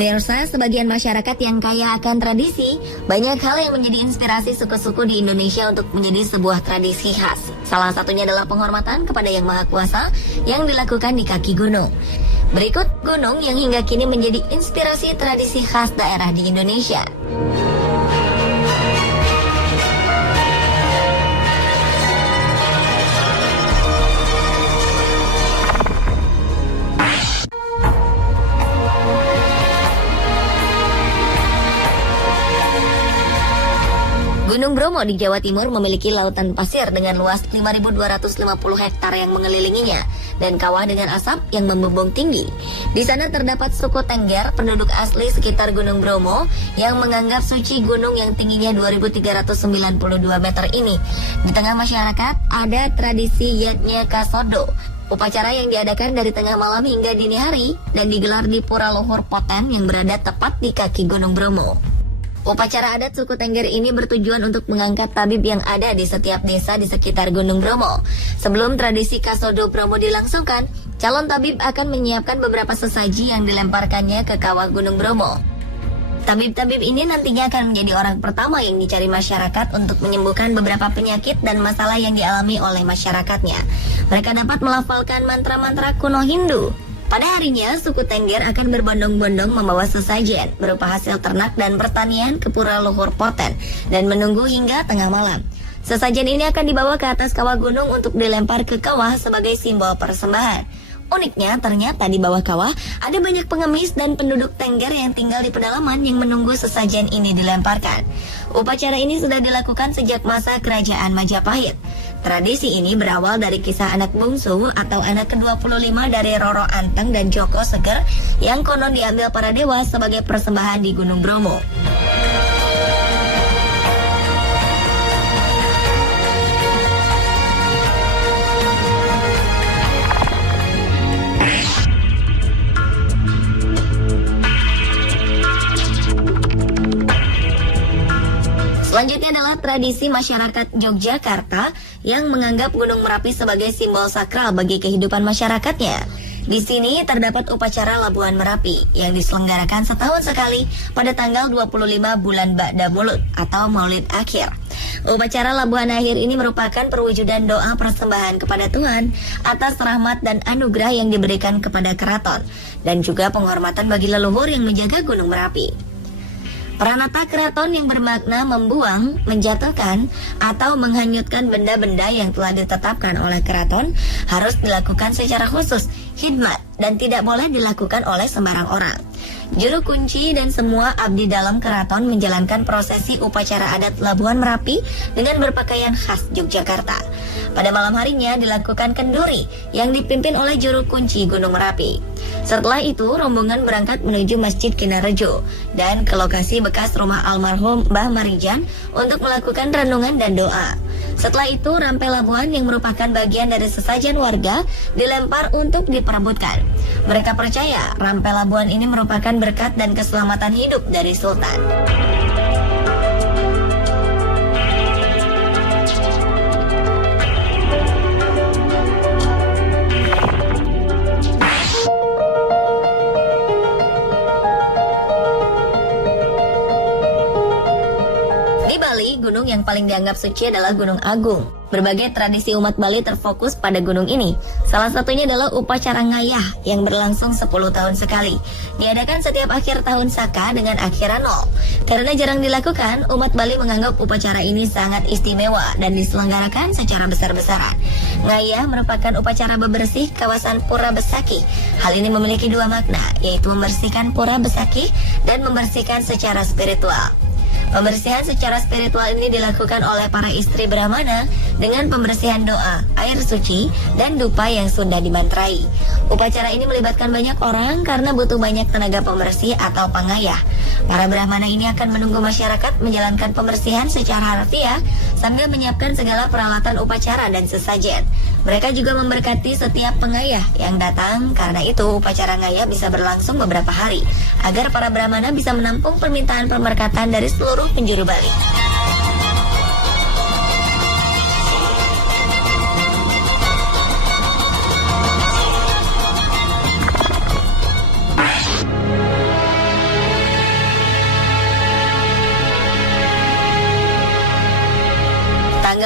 Pemirsa, sebagian masyarakat yang kaya akan tradisi, banyak hal yang menjadi inspirasi suku-suku di Indonesia untuk menjadi sebuah tradisi khas. Salah satunya adalah penghormatan kepada Yang Maha Kuasa yang dilakukan di kaki gunung. Berikut gunung yang hingga kini menjadi inspirasi tradisi khas daerah di Indonesia. Gunung Bromo di Jawa Timur memiliki lautan pasir dengan luas 5.250 hektar yang mengelilinginya dan kawah dengan asap yang membumbung tinggi. Di sana terdapat suku Tengger, penduduk asli sekitar Gunung Bromo yang menganggap suci gunung yang tingginya 2.392 meter ini. Di tengah masyarakat ada tradisi Yatnya Kasodo, upacara yang diadakan dari tengah malam hingga dini hari dan digelar di Pura Luhur Poten yang berada tepat di kaki Gunung Bromo. Upacara adat suku Tengger ini bertujuan untuk mengangkat tabib yang ada di setiap desa di sekitar Gunung Bromo. Sebelum tradisi Kasodo Bromo dilangsungkan, calon tabib akan menyiapkan beberapa sesaji yang dilemparkannya ke kawah Gunung Bromo. Tabib-tabib ini nantinya akan menjadi orang pertama yang dicari masyarakat untuk menyembuhkan beberapa penyakit dan masalah yang dialami oleh masyarakatnya. Mereka dapat melafalkan mantra-mantra kuno Hindu. Pada harinya, suku Tengger akan berbondong-bondong membawa sesajen berupa hasil ternak dan pertanian ke Pura Luhur Poten dan menunggu hingga tengah malam. Sesajen ini akan dibawa ke atas kawah gunung untuk dilempar ke kawah sebagai simbol persembahan. Uniknya, ternyata di bawah kawah ada banyak pengemis dan penduduk Tengger yang tinggal di pedalaman yang menunggu sesajen ini dilemparkan. Upacara ini sudah dilakukan sejak masa Kerajaan Majapahit. Tradisi ini berawal dari kisah anak bungsu atau anak ke-25 dari Roro Anteng dan Joko Seger yang konon diambil para dewa sebagai persembahan di Gunung Bromo. Selanjutnya adalah tradisi masyarakat Yogyakarta yang menganggap Gunung Merapi sebagai simbol sakral bagi kehidupan masyarakatnya. Di sini terdapat upacara Labuhan Merapi yang diselenggarakan setahun sekali pada tanggal 25 bulan Ba'da Maulud atau Maulid Akhir. Upacara Labuhan Akhir ini merupakan perwujudan doa persembahan kepada Tuhan atas rahmat dan anugerah yang diberikan kepada keraton dan juga penghormatan bagi leluhur yang menjaga Gunung Merapi. Pranata keraton yang bermakna membuang, menjatuhkan, atau menghanyutkan benda-benda yang telah ditetapkan oleh keraton harus dilakukan secara khusus, hikmat, dan tidak boleh dilakukan oleh sembarang orang. Juru kunci dan semua abdi dalam keraton menjalankan prosesi upacara adat Labuhan Merapi dengan berpakaian khas Yogyakarta. Pada malam harinya dilakukan kenduri yang dipimpin oleh juru kunci Gunung Merapi. Setelah itu, rombongan berangkat menuju Masjid Kinarejo dan ke lokasi bekas rumah almarhum Mbah Marijan untuk melakukan renungan dan doa. Setelah itu, rantai labuhan yang merupakan bagian dari sesajen warga dilempar untuk diperebutkan. Mereka percaya rantai labuhan ini merupakan berkat dan keselamatan hidup dari Sultan. Di Bali, gunung yang paling dianggap suci adalah Gunung Agung. Berbagai tradisi umat Bali terfokus pada gunung ini. Salah satunya adalah upacara ngayah yang berlangsung 10 tahun sekali. Diadakan setiap akhir tahun Saka dengan akhiran 0. Karena jarang dilakukan, umat Bali menganggap upacara ini sangat istimewa dan diselenggarakan secara besar-besaran. Ngayah merupakan upacara bebersih kawasan Pura Besaki. Hal ini memiliki dua makna, yaitu membersihkan Pura Besaki dan membersihkan secara spiritual. Pembersihan secara spiritual ini dilakukan oleh para istri Brahmana dengan pembersihan doa, air suci, dan dupa yang sudah dimantrai. Upacara ini melibatkan banyak orang karena butuh banyak tenaga pembersih atau pangayah. Para Brahmana ini akan menunggu masyarakat menjalankan pembersihan secara harfiah sambil menyiapkan segala peralatan upacara dan sesajen. Mereka juga memberkati setiap pengayah yang datang, karena itu upacara ngayah bisa berlangsung beberapa hari agar para Brahmana bisa menampung permintaan pemberkatan dari seluruh penjuru Bali.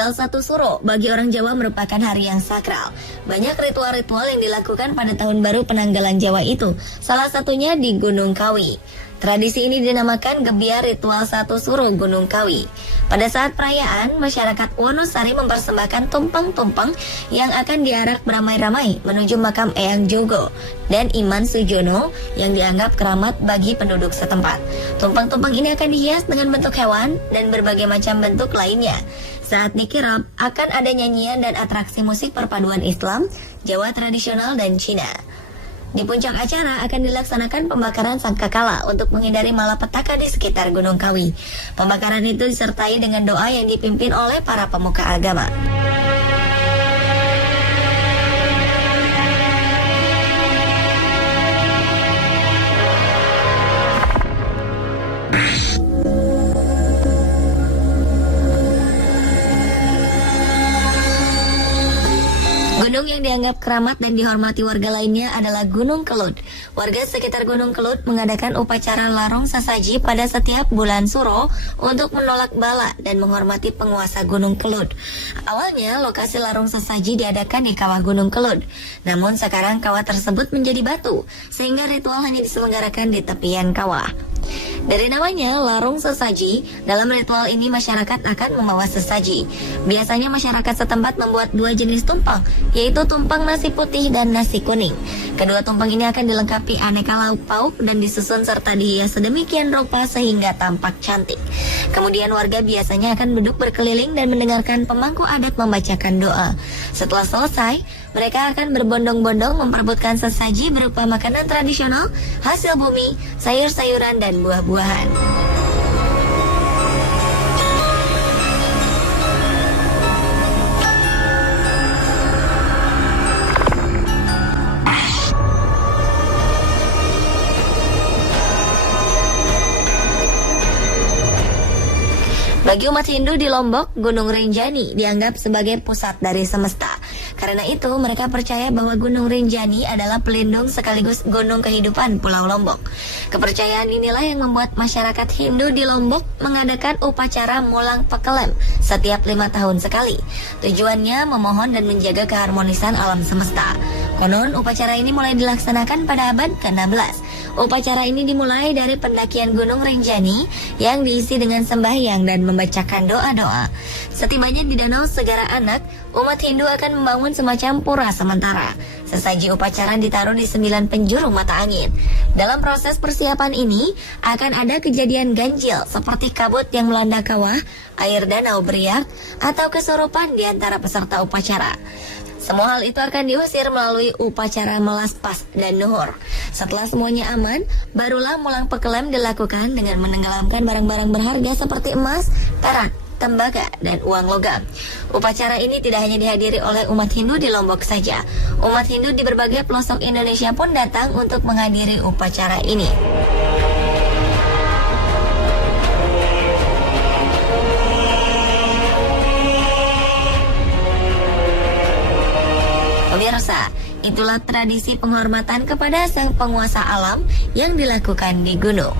Tanggal 1 Suro bagi orang Jawa merupakan hari yang sakral. Banyak ritual-ritual yang dilakukan pada tahun baru penanggalan Jawa itu, salah satunya di Gunung Kawi. Tradisi ini dinamakan Gebiar Ritual 1 Suro Gunung Kawi. Pada saat perayaan, masyarakat Wonosari mempersembahkan tumpeng-tumpeng yang akan diarak beramai-ramai menuju makam Eyang Jogo dan Iman Sujono yang dianggap keramat bagi penduduk setempat. Tumpeng-tumpeng ini akan dihias dengan bentuk hewan dan berbagai macam bentuk lainnya. Saat dikirap, akan ada nyanyian dan atraksi musik perpaduan Islam, Jawa tradisional, dan Cina. Di puncak acara akan dilaksanakan pembakaran sangkakala untuk menghindari malapetaka di sekitar Gunung Kawi. Pembakaran itu disertai dengan doa yang dipimpin oleh para pemuka agama. Gunung yang dianggap keramat dan dihormati warga lainnya adalah Gunung Kelut. Warga sekitar Gunung Kelut mengadakan upacara larung sesaji pada setiap bulan Suro untuk menolak bala dan menghormati penguasa Gunung Kelut. Awalnya lokasi larung sesaji diadakan di kawah Gunung Kelut. Namun sekarang kawah tersebut menjadi batu, sehingga ritual hanya diselenggarakan di tepian kawah. Dari namanya, larung sesaji, dalam ritual ini masyarakat akan membawa sesaji. Biasanya masyarakat setempat membuat dua jenis tumpeng, yaitu tumpeng nasi putih dan nasi kuning. Kedua tumpeng ini akan dilengkapi aneka lauk pauk dan disusun serta dihias sedemikian rupa sehingga tampak cantik. Kemudian warga biasanya akan duduk berkeliling dan mendengarkan pemangku adat membacakan doa. Setelah selesai, mereka akan berbondong-bondong memperebutkan sesaji berupa makanan tradisional, hasil bumi, sayur-sayuran, dan buah-buahan. Bagi umat Hindu di Lombok, Gunung Rinjani dianggap sebagai pusat dari semesta. Karena itu, mereka percaya bahwa Gunung Rinjani adalah pelindung sekaligus gunung kehidupan Pulau Lombok. Kepercayaan inilah yang membuat masyarakat Hindu di Lombok mengadakan upacara Mulang Pekelem setiap 5 tahun sekali. Tujuannya memohon dan menjaga keharmonisan alam semesta. Konon, upacara ini mulai dilaksanakan pada abad ke-16. Upacara ini dimulai dari pendakian Gunung Rinjani yang diisi dengan sembahyang dan membacakan doa-doa. Setibanya di Danau Segara Anak, umat Hindu akan membangun semacam pura sementara. Sesaji upacara ditaruh di 9 penjuru mata angin. Dalam proses persiapan ini, akan ada kejadian ganjil seperti kabut yang melanda kawah, air danau beriak, atau kesurupan di antara peserta upacara. Semua hal itu akan diusir melalui upacara melas pas dan nuhur. Setelah semuanya aman, barulah Mulang Pekelem dilakukan dengan menenggelamkan barang-barang berharga seperti emas, perak, tembaga, dan uang logam. Upacara ini tidak hanya dihadiri oleh umat Hindu di Lombok saja. Umat Hindu di berbagai pelosok Indonesia pun datang untuk menghadiri upacara ini. Pemirsa, itulah tradisi penghormatan kepada sang penguasa alam yang dilakukan di gunung.